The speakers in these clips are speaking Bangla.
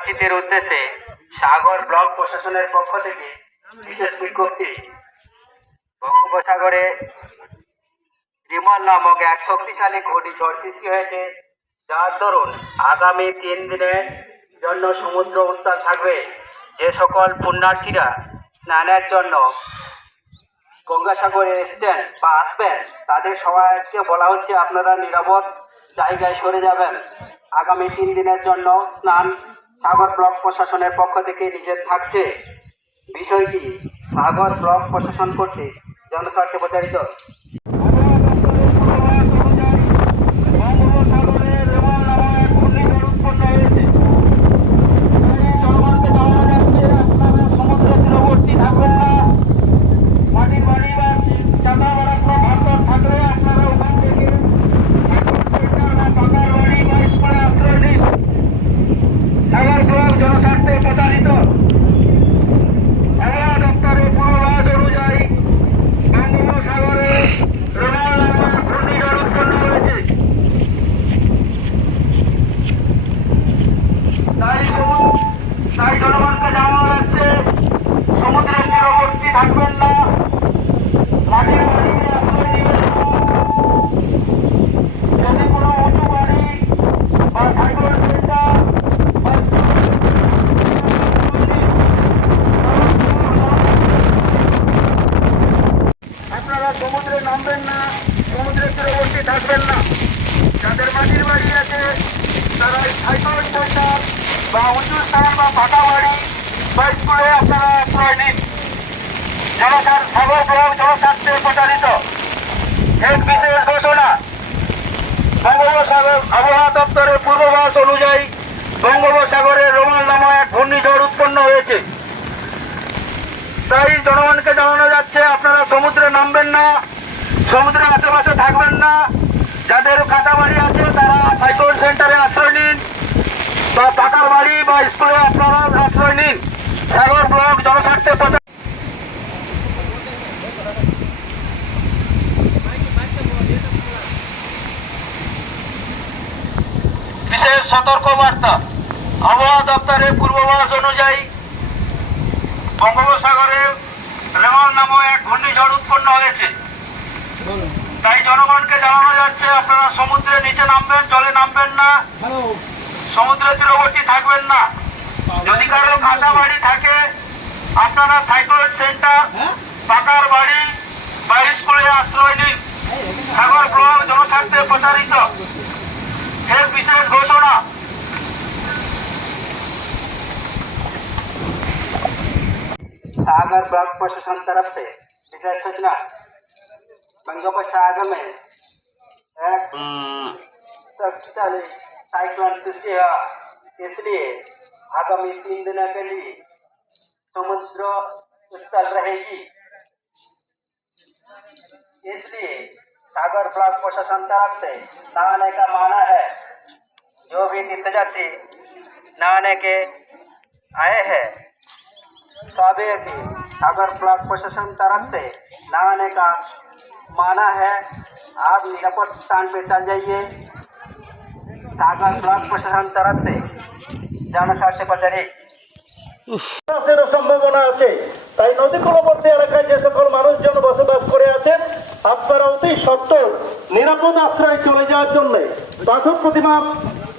শরণার্থীদের উদ্দেশ্যে সাগর ব্লক প্রশাসনের পক্ষ থেকে বিশেষ বিজ্ঞপ্তি। বঙ্গোপসাগরে রিমল নামক এক শক্তিশালী ঘূর্ণিঝড় সৃষ্টি হয়েছে, যার দরুন আগামী 3 দিনের জন্য সমুদ্র উত্তাল থাকবে। যে সকল পুণ্যার্থীরা স্নানের জন্য গঙ্গাসাগরে এসছেন বা আসবেন, তাদের সবাইকে বলা হচ্ছে আপনারা নিরাপদ জায়গায় সরে যাবেন। আগামী 3 দিনের জন্য স্নান সাগর ব্লক প্রশাসনের পক্ষ থেকে নিষেধ থাকছে। বিষয়টি সাগর ব্লক প্রশাসন কর্তৃক জনস্বার্থে প্রচারিত। তাই জনগণকে জানানো যাচ্ছে সমুদ্রের তীরবর্তী থাকবেন না, মাটির বাড়ি আশ্রয় নেবেন না। যদি কোনো উঁচু বাড়ি বা সাইকেল সেন্টার আপনারা সমুদ্রে নামবেন না, সমুদ্রের তীরবর্তী থাকবেন না। যাদের মাটির বাড়ি আছে তারা সাইকেল সেন্টার বা উঁচু স্থান বা পাকা বাড়ি বা স্কুলে আপনারা আশ্রয় নিন। সাগর ব্লক জনস্বার্থে প্রচারিত এক বিশেষ ঘোষণা। বঙ্গোপসাগর আবহাওয়া দপ্তরের পূর্বাভাস অনুযায়ী বঙ্গোপসাগরে রোমাল নামক এক ঘূর্ণিঝড় উৎপন্ন হয়েছে। তাই জনগণকে জানানো যাচ্ছে আপনারা সমুদ্রে নামবেন না, সমুদ্রের আশেপাশে থাকবেন না। যাদের কাঁচা বাড়ি আছে তারা সাইকেল সেন্টারে আশ্রয় নিন বা পাকার বাড়ি বা স্কুলে আপনারা আশ্রয় নিন। সাগর ব্লক জনস্বার্থে বিশেষ সতর্কবার্তা। আবহাওয়া দপ্তরের পূর্বাভাস অনুযায়ী বঙ্গোপসাগরে রেমল নামক এক ঘূর্ণিঝড় উৎপন্ন হয়েছে। তাই জনগণকে জানানো যাচ্ছে আপনারা সমুদ্রের নিচে নামবেন, জলে নামবেন না, সমুদ্রের তীরবর্তী থাকবেন না। যদি কারো কাঁচা বাড়ি থাকে আপনারা সাইকেল সেন্টার, পাকার বাড়ি বা স্কুলে আশ্রয় নিন। সাগর ব্লক জনস্বার্থে প্রচারিত एक विशेष घोषणा। सागर ब्लॉक प्रशासन तरफ से विशेष सूचना। बंगोपसागर में एक शक्तिशाली साइक्लोन सृष्टि हुआ, इसलिए आगामी 3 दिनों के लिए समुद्र उत्तल रहेगी। इसलिए सागर ब्लॉक प्रशासन तरफ से नहाने का माना है। जो भी तीर्थयात्री नहाने के आए हैं सभी की सागर ब्लॉक प्रशासन तरफ से नहाने का माना है। आप निरापद स्थान पे चल जाइए। सागर ब्लॉक प्रशासन तरफ से জনস্বার্থে से प्रचारित। সম্ভাবনা আছে। তাই নদী কূলবর্তী এলাকায় যে সকল মানুষজন বসবাস করে আছেন আপনারা অতি সত্বর নিরাপদ আশ্রয়ে চলে যাওয়ার জন্য পাথর প্রতিমা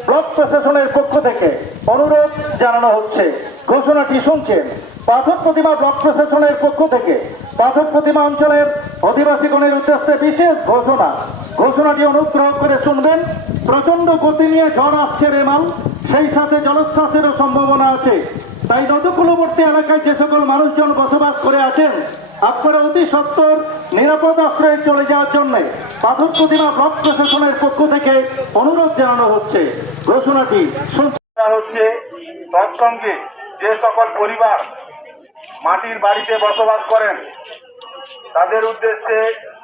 ব্লক প্রশাসনের পক্ষ থেকে অনুরোধ জানানো হচ্ছে। ঘোষণাটি শুনছেন পাথর প্রতিমা ব্লক প্রশাসনের পক্ষ থেকে পাথর প্রতিমা অঞ্চলের অধিবাসীগণের উদ্দেশ্যে বিশেষ ঘোষণা। ঘোষণাটি অনুগ্রহ করে শুনবেন। প্রচন্ড গতি নিয়ে ঝড় আসছে রেমাল, সেই সাথে জলোচ্ছ্বাসেরও সম্ভাবনা আছে। তাই নদীকূলবর্তী এলাকায় যে সকল মানুষজন বসবাস করে আছেন আপনারা অতি সত্বর নিরাপদ আশ্রয়ে চলে যাওয়ার জন্য পাথর প্রতিমা ব্লক প্রশাসনের পক্ষ থেকে অনুরোধ জানানো হচ্ছে। ঘোষণাটি হচ্ছে তৎসঙ্গে যে সকল পরিবার মাটির বাড়িতে বসবাস করেন তাদের উদ্দেশ্যে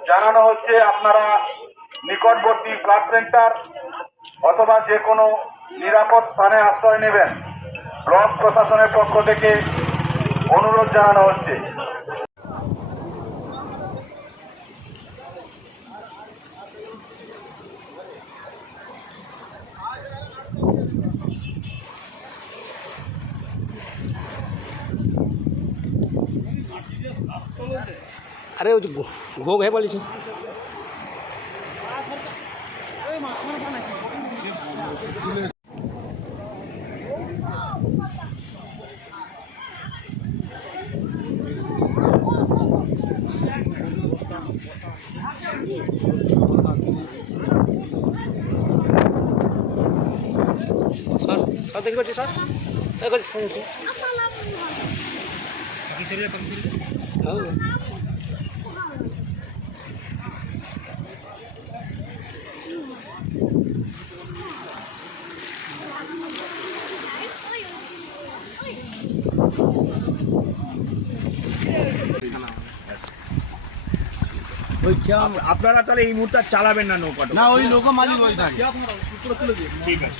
জানানো হচ্ছে আপনারা নিকটবর্তী ফ্লাড সেন্টার অথবা যে কোনো নিরাপদ স্থানে আশ্রয় নেবেন। ব্লক প্রশাসনের পক্ষ থেকে অনুরোধ জানানো হচ্ছে। গোগ হয়ে বলেছে। স্যার স্যার দেখে করছি স্যার দেখে করছি স্যার হ্যাঁ আপনারা তাহলে এই মুহূর্তে আর চালাবেন না নৌকাটা? না ওই নৌকা মালিক ওই দাঁড়িয়ে। ঠিক আছে,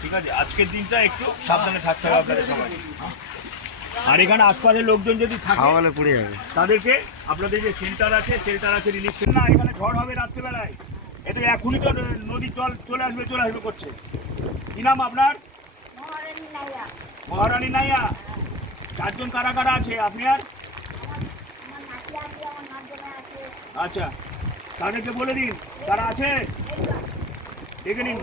ঠিক আছে, আজকের দিনটা একটু সাবধানে থাকতে হবে আপনাদের সবাই। আর এখানে আশপাশের লোকজন যদি থাকে পড়ে যাবে তাদেরকে আপনাদের যে শেল্টার আছে রিলিফ না, এখানে ঝড় হবে রাত্রেবেলায়, এটা এখনই তো নদীর জল চলে আসবে করছে। কি নাম আপনার? মহারানী নাইয়া। চারজন কারা কারা আছে আপনি আর? আচ্ছা, তাদেরকে বলে দিন তারা আছে, দেখে নিন।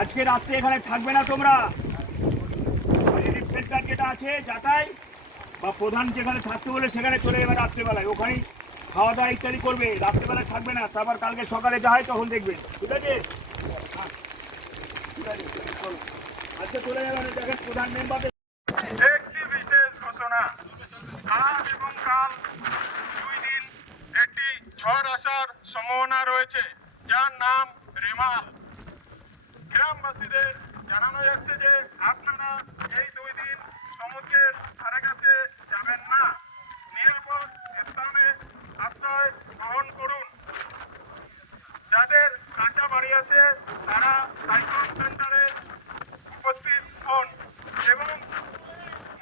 আজকে রাত্রে এখানে থাকবে না তোমরা। রিলিফ সেন্টার যেটা আছে যাতাই বা প্রধান যেখানে থাকতে বলে সেখানে চলে যাবে রাত্রেবেলায়, ওখানেই খাওয়া দাওয়া ইত্যাদি করবে, রাত্রেবেলায় থাকবে না। তারপর কালকে সকালে যা হয় তখন দেখবেন, ঠিক আছে? ঠিক আছে, চলো আজকে চলে যাবেন, দেখেন প্রধান মেম্বার। একটি বিশেষ ঘোষণা, আজ এবং কাল 2 দিন একটি ঝড় আসার সম্ভাবনা রয়েছে, যার নাম রেমাল। গ্রামবাসীদের জানানো যাচ্ছে যে আপনারা এই 2 দিন সমুদ্রের ধারে কাছে যাবেন না, নিরাপদ স্থানে আশ্রয় গ্রহণ করুন। যাদের কাঁচা বাড়ি আছে তারা সাইক্লোন সেন্টারে উপস্থিত হন এবং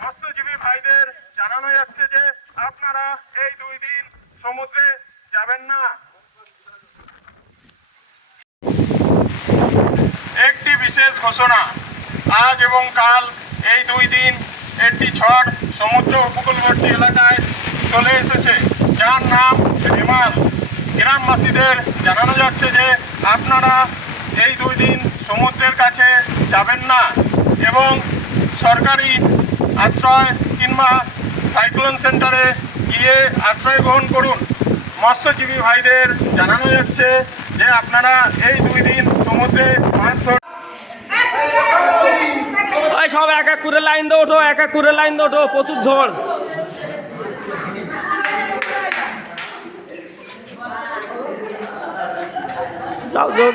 মৎস্যজীবী ভাইদের জানানো যাচ্ছে যে আপনারা এই 2 দিন সমুদ্রে যাবেন না। একটি বিশেষ ঘোষণা, আজ এবং কাল এই 2 দিন একটি ঝড় সমুদ্র উপকূলবর্তী এলাকায় চলে এসেছে, যার নাম রেমাল। গ্রামবাসীদের জানানো যাচ্ছে যে আপনারা এই 2 দিন সমুদ্রের কাছে যাবেন না এবং সরকারি আশ্রয় কিংবা সাইক্লোন সেন্টারে গিয়ে আশ্রয় গ্রহণ করুন। মৎস্যজীবী ভাইদের জানানো যাচ্ছে যে আপনারা এই 2 দিন সমুদ্রে মাছ ধরুন। সব এক এক করে লাইন দিয়ে ওঠো, এক এক করে লাইন দিয়ে ওঠো, প্রচুর ঝড়। যাও যাও